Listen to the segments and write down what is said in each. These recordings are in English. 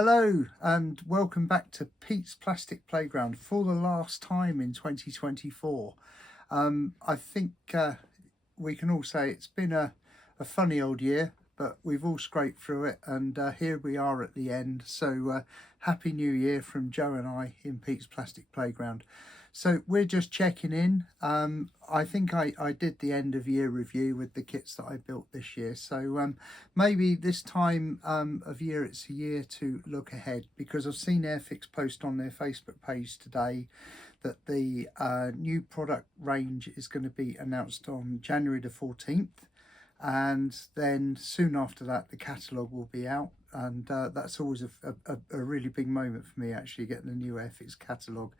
Hello and welcome back to Pete's Plastic Playground for the last time in 2024. I think we can all say it's been a funny old year, but we've all scraped through it, and here we are at the end. So Happy New Year from Joe and I in Pete's Plastic Playground. So we're just checking in. I think I did the end of year review with the kits that I built this year. So maybe this time of year, it's a year to look ahead, because I've seen Airfix post on their Facebook page today that the new product range is going to be announced on January the 14th. And then soon after that, the catalogue will be out. And that's always a really big moment for me, actually, getting the new Airfix catalogue.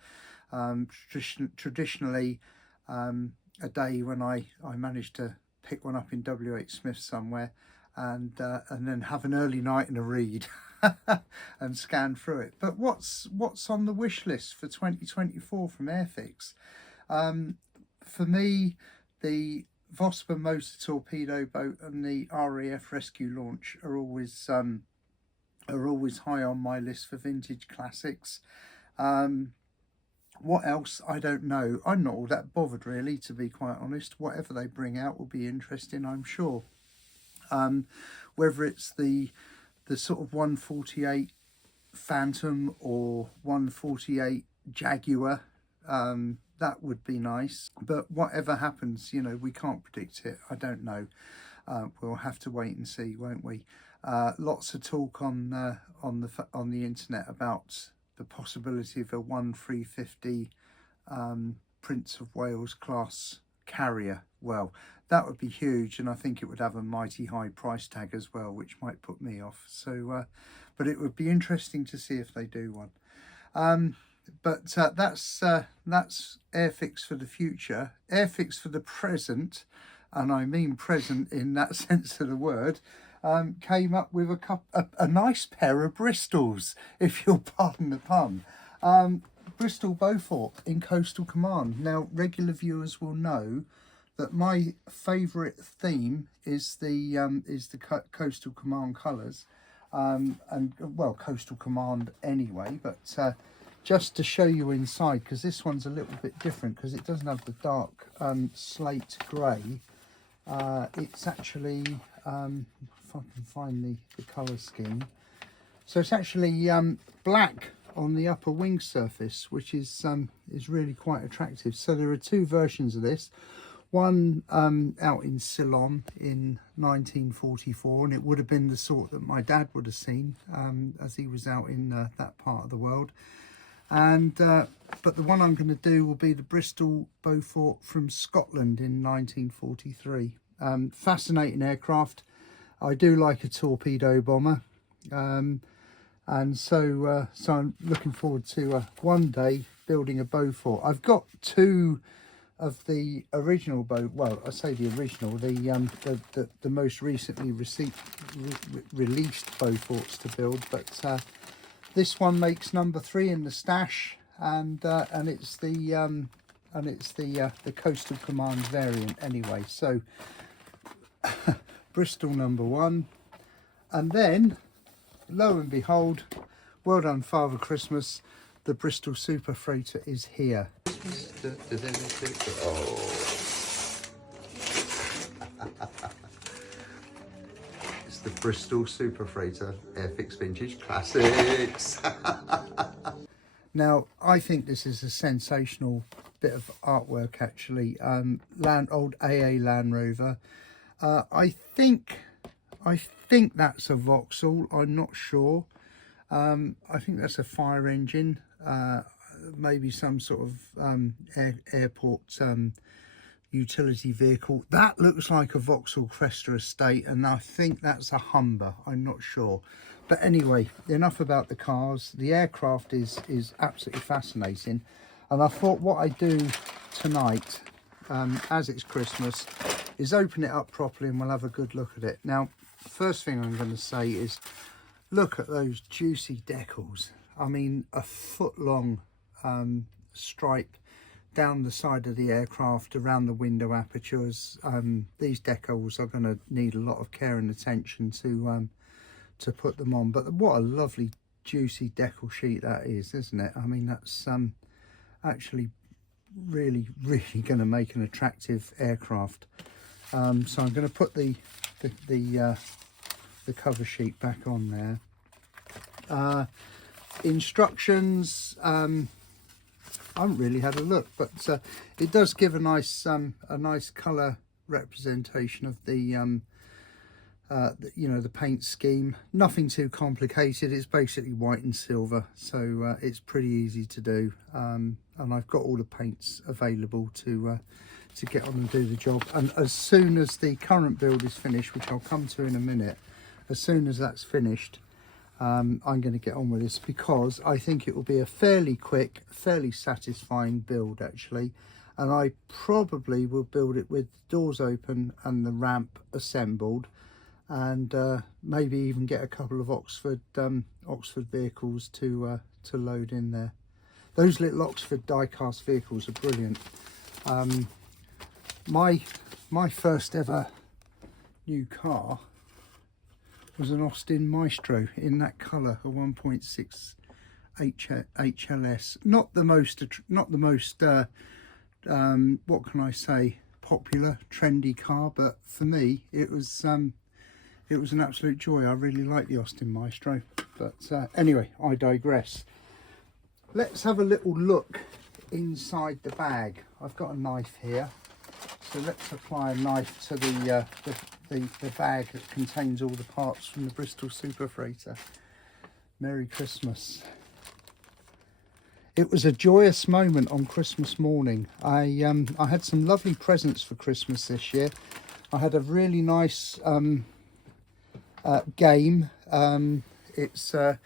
Traditionally a day when I managed to pick one up in WH Smith somewhere and then have an early night and a read and scan through it. But what's on the wish list for 2024 from Airfix? For me, the Vosper motor torpedo boat and the RAF rescue launch are always high on my list for vintage classics. What else? I don't know. I'm not all that bothered, really, to be quite honest. Whatever they bring out will be interesting, I'm sure. Whether it's the sort of 148 Phantom or 148 Jaguar, that would be nice. But whatever happens, you know, we can't predict it. I don't know. We'll have to wait and see, won't we? Lots of talk on the internet about the possibility of a 1350 Prince of Wales class carrier. Well, that would be huge, and I think it would have a mighty high price tag as well, which might put me off. So but it would be interesting to see if they do one. But that's Airfix for the future. Airfix for the present, and I mean present in that sense of the word, came up with a nice pair of Bristols, if you'll pardon the pun. Bristol Beaufort in Coastal Command. Now, regular viewers will know that my favourite theme is the Coastal Command colours, and well, Coastal Command anyway. But just to show you inside, because this one's a little bit different because it doesn't have the dark slate grey. It's actually if I can find the colour scheme. So it's actually black on the upper wing surface, which is really quite attractive. So there are two versions of this. One out in Ceylon in 1944, and it would have been the sort that my dad would have seen as he was out in that part of the world. And but the one I'm going to do will be the Bristol Beaufort from Scotland in 1943. Fascinating aircraft. I do like a torpedo bomber, and so I'm looking forward to one day building a Beaufort. I've got two of the original well, I say the original, the most recently released Beauforts to build, but this one makes number 3 in the stash, and it's the Coastal Command variant anyway. So Bristol number 1, and then lo and behold, well done Father Christmas, the Bristol Superfreighter is here. Oh. It's the Bristol Superfreighter Airfix Vintage Classics. Now, I think this is a sensational bit of artwork, actually. Old AA Land Rover. I think that's a Vauxhall. I'm not sure. I think that's a fire engine. Maybe some sort of airport utility vehicle. That looks like a Vauxhall Cresta Estate, and I think that's a Humber. I'm not sure. But anyway, enough about the cars. The aircraft is absolutely fascinating, and I thought what I do tonight, as it's Christmas, is open it up properly and we'll have a good look at it. Now, first thing I'm going to say is look at those juicy decals. I mean, a foot long stripe down the side of the aircraft around the window apertures. These decals are going to need a lot of care and attention to put them on, but what a lovely juicy decal sheet that is, isn't it? I mean, that's actually really going to make an attractive aircraft. So I'm going to put the cover sheet back on there. Instructions, I haven't really had a look, but it does give a nice colour representation of the you know, the paint scheme. Nothing too complicated. It's basically white and silver, so it's pretty easy to do. And I've got all the paints available to get on and do the job. And as soon as the current build is finished, which I'll come to in a minute, as soon as that's finished, I'm going to get on with this, because I think it will be a fairly quick, fairly satisfying build actually. And I probably will build it with doors open and the ramp assembled, and maybe even get a couple of Oxford vehicles to load in there. Those little Oxford die-cast vehicles are brilliant. My first ever new car was an Austin Maestro in that colour, a 1.6 HLS. Not the most what can I say, popular, trendy car, but for me it was an absolute joy. I really like the Austin Maestro. But anyway, I digress. Let's have a little look inside the bag. I've got a knife here, so let's apply a knife to the bag that contains all the parts from the Bristol Superfreighter. Merry Christmas. It was a joyous moment on Christmas morning. I had some lovely presents for Christmas this year. I had a really nice game. It's a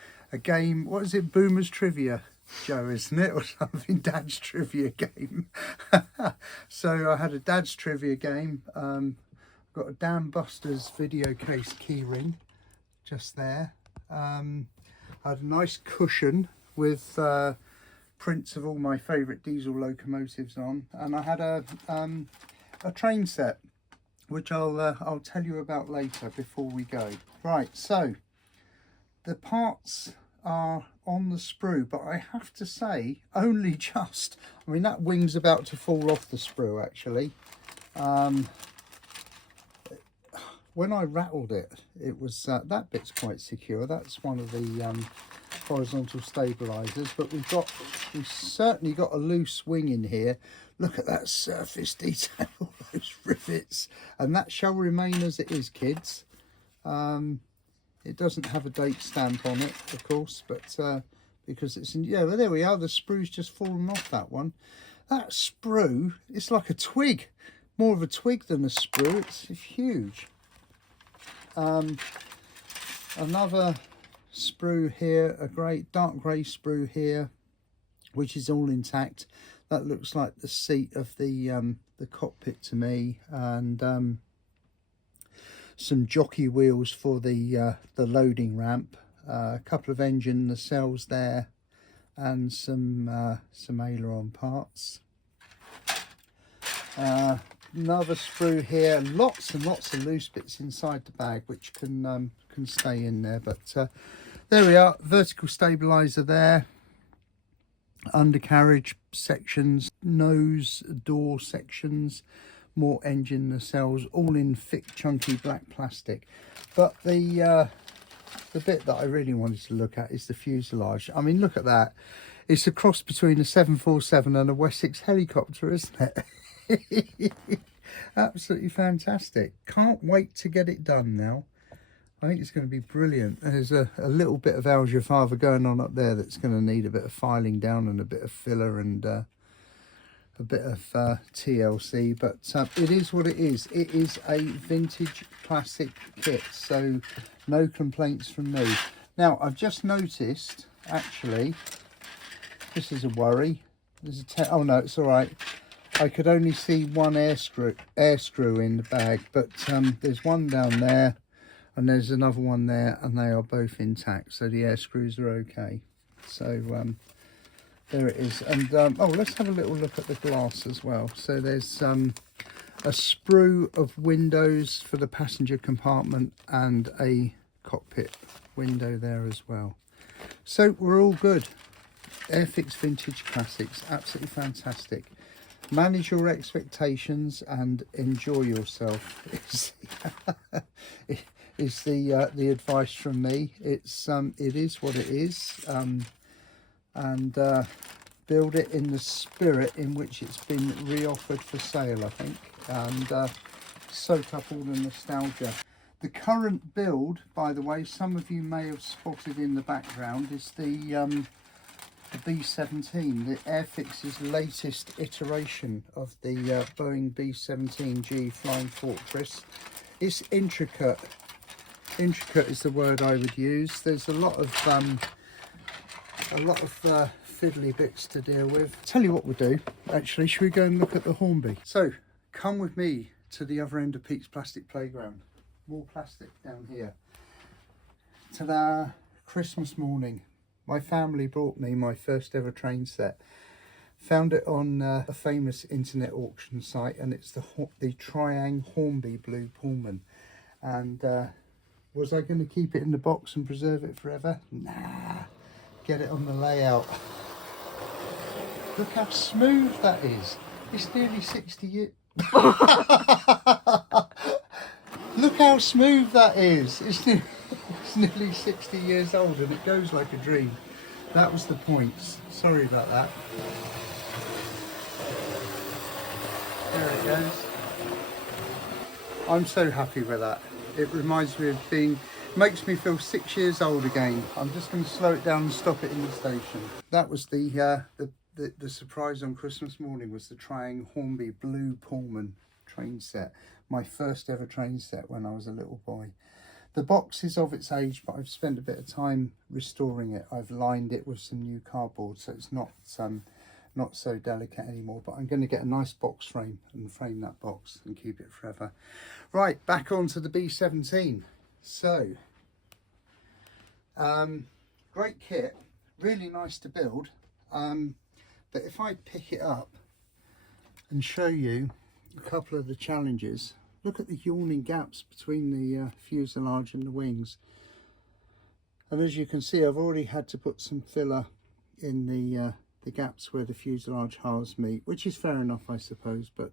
game, what is it, Boomer's Trivia, Joe, isn't it, or something? Dad's Trivia game. So I had a Dad's Trivia game. Got a Dan Buster's video case keyring just there. I had a nice cushion with prints of all my favourite diesel locomotives on, and I had a train set, which I'll tell you about later before we go. Right, so the parts are on the sprue, but I have to say only just. I mean, that wing's about to fall off the sprue actually. When I rattled it, it was that bit's quite secure. That's one of the horizontal stabilizers, but we've certainly got a loose wing in here. Look at that surface detail, those rivets, and that shall remain as it is, kids. It doesn't have a date stamp on it, of course, but because it's in, yeah, well, there we are. The sprue's just fallen off that one. That sprue, it's like a twig, more of a twig than a sprue. It's huge. Another sprue here, a dark grey sprue here, which is all intact. That looks like the seat of the cockpit to me, and some jockey wheels for the loading ramp, a couple of engine nacelles there, and some aileron parts. Another sprue here, lots and lots of loose bits inside the bag which can stay in there, but there we are. Vertical stabilizer there, undercarriage sections, nose door sections, more engine nacelles, all in thick chunky black plastic. But the bit that I really wanted to look at is the fuselage. I mean, look at that. It's a cross between a 747 and a Wessex helicopter, isn't it? Absolutely fantastic. Can't wait to get it done now. I think it's going to be brilliant. There's a little bit of algebra going on up there that's going to need a bit of filing down and a bit of filler and a bit of TLC, but it is what it is. It is a vintage classic kit, so no complaints from me. Now, I've just noticed, actually, this is a worry. There's oh no, it's all right. I could only see one air screw in the bag, but there's one down there and there's another one there, and they are both intact, so the air screws are okay. So there it is. And oh, let's have a little look at the glass as well. So there's a sprue of windows for the passenger compartment and a cockpit window there as well. So we're all good. Airfix Vintage Classics, absolutely fantastic. Manage your expectations and enjoy yourself. Is the advice from me. It is what it is, and build it in the spirit in which it's been reoffered for sale, I think, and soak up all the nostalgia. The current build, by the way, some of you may have spotted in the background, is the B-17, the Airfix's latest iteration of the Boeing B-17G Flying Fortress. It's intricate. Intricate is the word I would use. There's a lot of fiddly bits to deal with. Tell you what we'll do, actually, should we go and look at the Hornby? So, come with me to the other end of Pete's Plastic Playground. More plastic down here. Ta-da! Christmas morning. My family brought me my first ever train set. Found it on a famous internet auction site, and it's the Triang Hornby Blue Pullman. And was I going to keep it in the box and preserve it forever? Nah. Get it on the layout. Look how smooth that is. It's nearly 60 years. Look how smooth that is. It's nearly 60 years old and it goes like a dream. That was the point. Sorry about that. There it goes. I'm so happy with that. It reminds me of makes me feel 6 years old again. I'm just going to slow it down and stop it in the station. That was the surprise on Christmas morning, was the Triang Hornby Blue Pullman train set. My first ever train set when I was a little boy. The box is of its age, but I've spent a bit of time restoring it. I've lined it with some new cardboard, so it's not so delicate anymore. But I'm going to get a nice box frame and frame that box and keep it forever. Right, back onto the B-17. So, great kit, really nice to build. But if I pick it up and show you a couple of the challenges, look at the yawning gaps between the fuselage and the wings. And as you can see, I've already had to put some filler in the gaps where the fuselage halves meet, which is fair enough, I suppose. But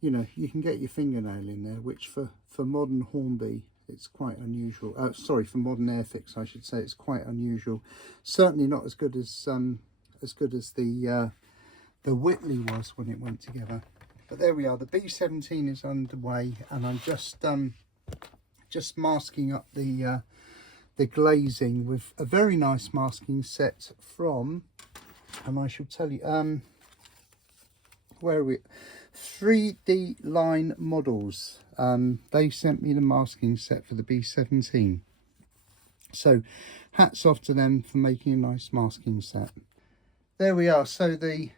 you know, you can get your fingernail in there, which for modern Hornby, it's quite unusual. Sorry, for modern Airfix, I should say, it's quite unusual. Certainly not as good as the Whitley was when it went together. But there we are. The B-17 is underway, and I'm just masking up the glazing with a very nice masking set from, and I should tell you, where are we? 3D Line Models. They sent me the masking set for the B-17. So hats off to them for making a nice masking set. There we are. So the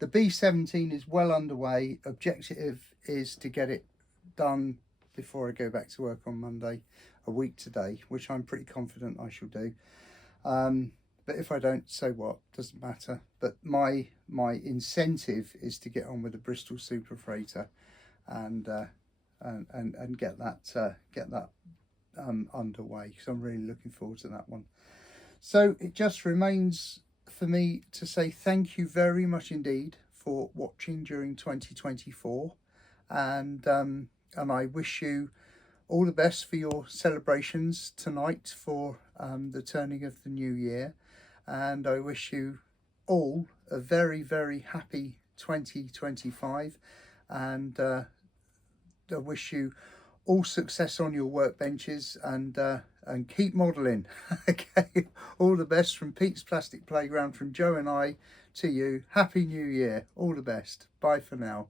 B-17 is well underway. Objective is to get it done before I go back to work on Monday, a week today, which I'm pretty confident I shall do. But if I don't, so what? Doesn't matter. But my incentive is to get on with the Bristol Superfreighter and get that underway, because I'm really looking forward to that one. So it just remains for me to say thank you very much indeed for watching during 2024, and I wish you all the best for your celebrations tonight for the turning of the new year, and I wish you all a very, very happy 2025, and I wish you all success on your workbenches, and keep modelling. Okay, all the best from Pete's Plastic Playground, from Joe and I to you. Happy New Year. All the best. Bye for now.